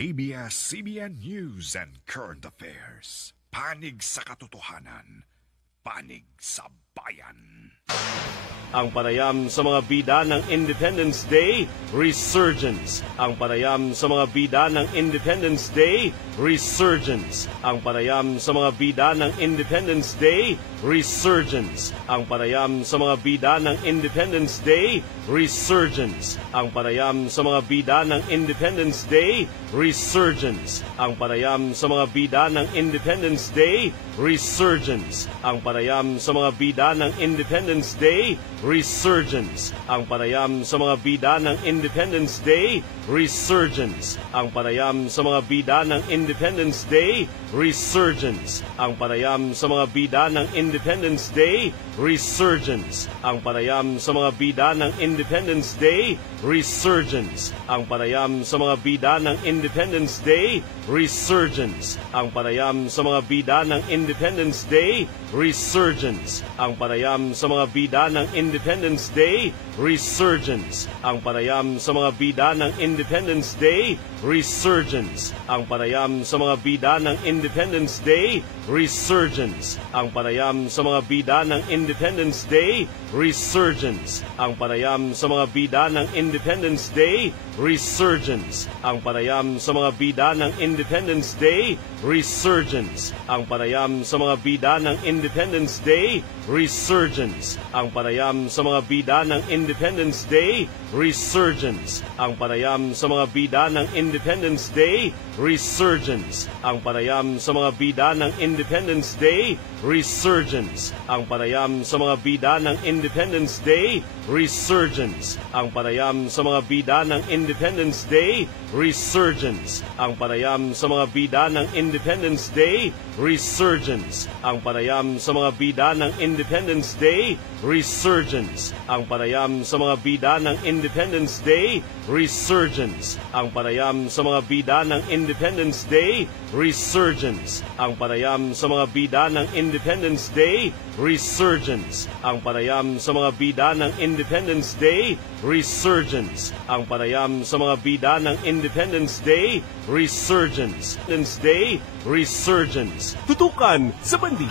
ABS-CBN News and Current Affairs. Panig sa katotohanan. Panig sa bayan. Ang panayam sa mga bida ng Independence Day, Resurgence. Ang panayam sa mga bida ng Independence Day, Resurgence. Ang panayam sa mga bida ng Independence Day, Resurgence. Ang panayam sa mga bida ng Independence Day, Resurgence. Ang panayam sa mga bida ng Independence Day, Resurgence. Ang panayam sa mga bida ng Independence Day, Resurgence. Ang panayam sa mga bida ng Independence Day, Resurgence. Ang panayam sa mga bida ng Independence Day, Resurgence. Ang panayam sa mga bida ng Independence Day, Resurgence. Ang panayam sa mga bida ng Independence Day, Resurgence. Ang panayam sa mga bida ng Independence Day, Resurgence. Ang panayam sa mga bida ng Independence Day, Resurgence. Ang panayam sa mga bida ng Independence Day, Resurgence. Ang panayam sa mga bida ng Independence Day, Resurgence. Ang panayam sa mga bida ng Independence Day, Resurgence. Ang panayam sa mga bida ng Independence Day, Resurgence. Ang panayam sa mga bida ng Independence Day, Resurgence. Ang panayam sa mga bida ng Independence Day, Resurgence. Ang panayam sa mga bida ng Independence Day, Resurgence. Ang panayam sa mga bida ng Independence Day, Resurgence. Ang panayam sa mga bida ng Independence Day, Resurgence. Ang panayam sa mga bida ng Independence Day, Resurgence. Ang panayam sa mga bida ng Independence Day, Resurgence. Ang panayam sa mga bida ng Independence Day, Resurgence. Ang panayam sa mga bida ng Independence Day, Resurgence. Ang panayam sa mga bida ng Independence Day, Resurgence. Ang panayam sa mga bida ng Independence Day, Resurgence. Ang panayam sa mga bida ng Independence Day, Resurgence. Ang panayam sa mga bida ng Independence Day, Resurgence. Ang panayam sa mga bida ng Independence Day, Resurgence. Ang panayam sa mga bida ng Independence Day, Resurgence. Ang panayam sa mga bida ng Independence Day, Resurgence. Independence Day, Resurgence. Tutukan sa bandi.